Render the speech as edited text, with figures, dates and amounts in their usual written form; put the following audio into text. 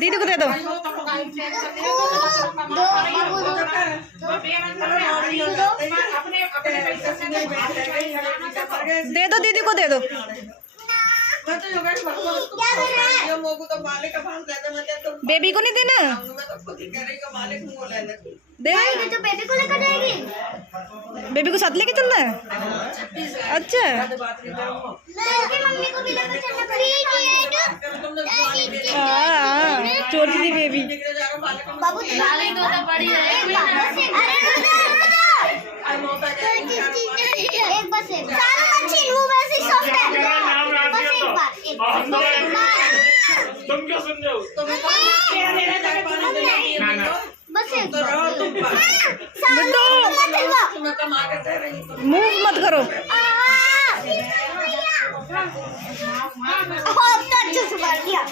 दीदी को दे दो। दे दो दीदी को दे दो। बेबी को नहीं देना। दे तो बेबी को लेकर जाएगी। बेबी को साथ लेके चलना है। अच्छा मम्मी को भी लेकर चलना पड़ेगा। छोटी सी बेबी। बाबू लाली तो बड़ी है। एक बस एक सारा अच्छी वो वैसे सॉफ्ट है। बस एक बार तुम क्यों सुन रहे हो? बस एक मूव मत करो। बहुत अच्छे से कर दिया।